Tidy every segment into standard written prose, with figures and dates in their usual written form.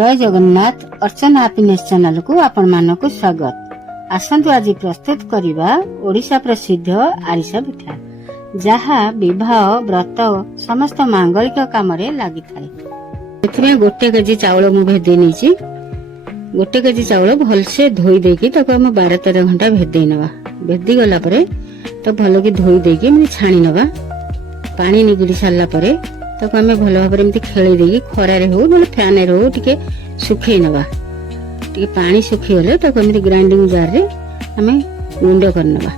जय जगन्नाथ। अर्चना happiness channel को आपण मानक स्वागत। आसंतु आज प्रस्तुत करिबा ओडिशा प्रसिद्ध आरिसा पिठा, जहा विवाह व्रत समस्त मांगलिक काम रे लागि थाए। एथमे 1 केजी चावल मु भेदे नीची। 1 केजी चावल भलसे धोई देकी ताको हम 12-13 घंटा भेदे नवा। भेदी गला परे तो भलो की धोई देकी हम छाणी नवा। पानी निगड़ी सारला परे ताको हमें भल भाव में खेली देकी खरारे हो ना फैन रे हो टिके सुखई नवा। टिके पानी सुखी गले ताको हम ग्राइंडिंग जार रे हमें गुंड कर नवा।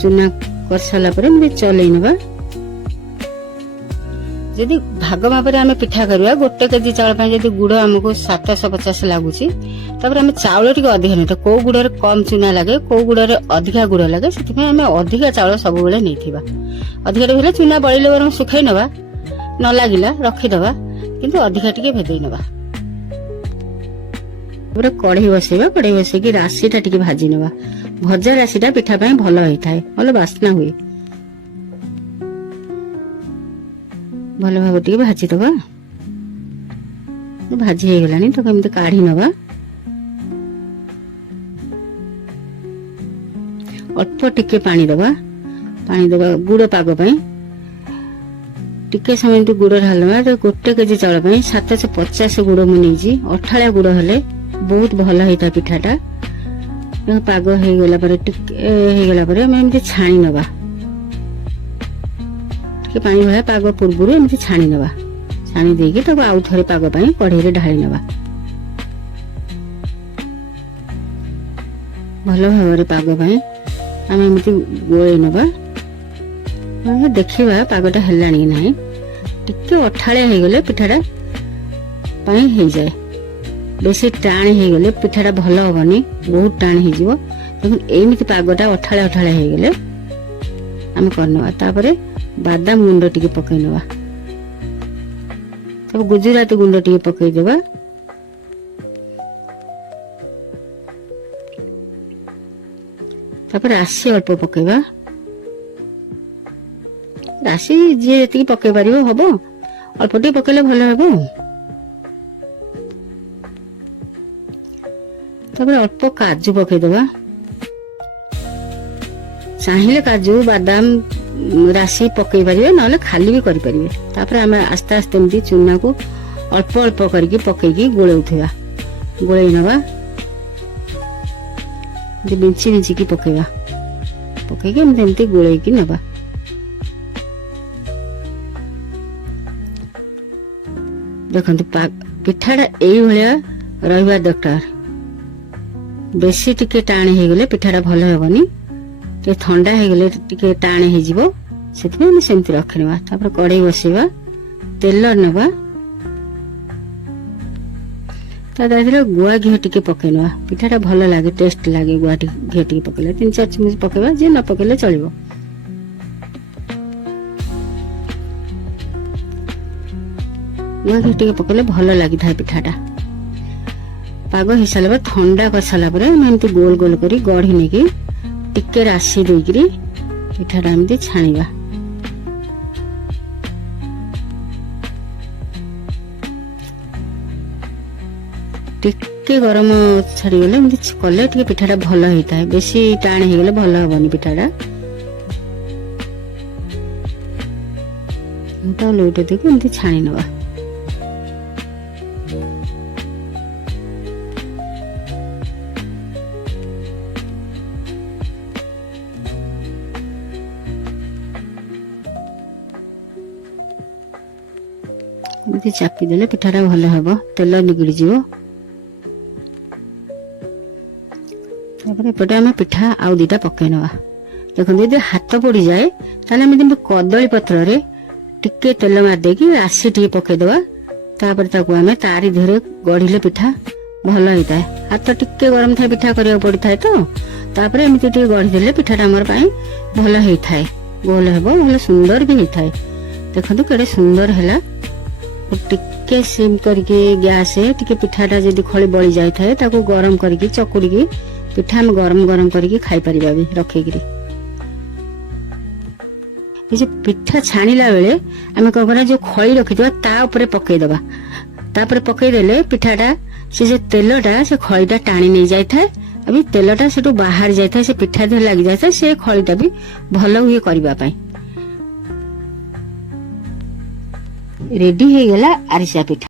चूना कर साला परे हम चलई नवा। यदि भाग भाव में पिठा करवा 1 केजी चावल पे यदि गुड़ हमको 750 लगुच तब आम चाउल टी अधिक नहीं कौ गुड़ कम चूना लगे कौ गुड़ अधिका गुड़ लगे से अधिका चाउल सब बेले नहीं अधिका चूना बड़े बर सुखाई नवा न लगिला रखीदबा किंतु अधिका टिके भेदई नवा। कढ़ई बसैबा। कढ़ई बसैकी राशिटा टिके भाजी नवा। भजा राशिटा पिठा पाई भल होता है, भल बास्ना हुए। भल भाव टिके भाजी दबा। भाजी हो गलानी तो एमती काढ़ी नवा। अल्प टिके पानी दबा। पानी दबा गुड़ पाग पाई टिके समय गुड़ ढालवा। तो 1 केजी चावल पाई 750 गुड़ मुझे अठाड़ा गुड़ हेले बहुत भल होता पिठाटा। पाग हो गला परे टिके हो गला परे हम एमती छाणी नवा। टिके पानी भया पाग पूर्व एमती छाणी नवा। छाणी देकी तब आउ थरे पाग पाई कढ़ई रे ढाली नवा। भल भाव रे पाग पाई आम एमती गोळई नवा। देखिबा पागटा हेलानी नाही। टिके अठाळे हो गले पिठाटा पाई हो जाए। बेसी टाण हो गले पिठाटा भल हबनी, बहुत टाण हो जिवो। लेकिन एमिति पागटा अठाळे अठाळे हो गले आम करनवा। तापरे बादाम गुंड टिके पकई नवा। तब गुजराती गुंड टिके पकई देबा। तापर राशि अल्प पकेबा। राशि जी जी पकई पारिबो हबो, अल्प टिके पकेले भल हबो। तापर अल्प काजू पकई देबा। चाहिए काजू बादाम राशि पकई पारिबे, नले खाली भी करि पारिबे। तापर हम आस्ते आस्ते एमती चूना को अल्प अल्प करके पकईकी गोलौथिबा। गोलई नवा। बिंची बिंची की पकेबा। पकईकी एमती गोलैकी नवा। देखंतु पिठाटा एई भलिया रहिबा दरकार। बेसी टिके टाण हो गले पिठाटा भल हेबनी। टे ठंडा हो गले टिके टाण हो जिवो, सेथमे हम सेमती रखनवा। तापर कढ़ई बसैबा। तेल नवा। ता दादरे गुआ घी टिके पकेनवा। पिठाटा भल लागे, टेस्ट लागे। गुआ घी टिके पकेले 3-4 चम्मच पकेबा। जे न पकेले चलिबो। गुआ घी टिके पकेले भल लागि थाए पिठाटा। पाग हो सारा ठंडा कर सारा एमती गोल गोल करी गढ़ी नेकी टिके राशि देकरी पिठाटा एमती छाणीबा। टिके गरम छाड़ी गले एमती कले टिके पिठाटा भल होता है। बेसी टाण हो गले भल हबनी पिठाटा। तो लोट देके एमती छाणी नवा। एमती चापी देले पिठाटा भल हबो, तेल निगड़ी जीवो। तापर एपटे आम पिठा आउ 2टा पकई नवा। देखो यदि हाथ पड़ी जाए ताले हम कदली पत्र रे टिके तेल मार देकी राशि टिके पकई देबा। तापर ताको आम तारी धरे गढ़िले पिठा भल होता है। हाथ टिके गरम थाए पिठा करिया पड़ी थाए तो तापर एमती टिके गढ़ी देले पिठाटा हमर पाई भल होता है। गोल हेबो, भल सुंदर भी होता है। देखंतु केडे सुंदर हैला। टिके सिम करके गैस टिके पिठाटा जदि खली बड़ी जाए थाए ताको गरम करके चकुड़ी पिठा हम गरम गरम करके खाई परिबा भी रखिकरी। ये जो पिठा छाणीला बेले आम कौन जो खड़ी रखी ता ऊपर पकई दबा। तापर पकईदेले पिठाटा से जो तेलटा से खळीटा टाणी नहीं जाए अभी तेलटा से बाहर जाए से पिठा देह लगी जाए से खळीटा भी भल हुए करबा पाई। रेडी हो गला आरिसा पिठा।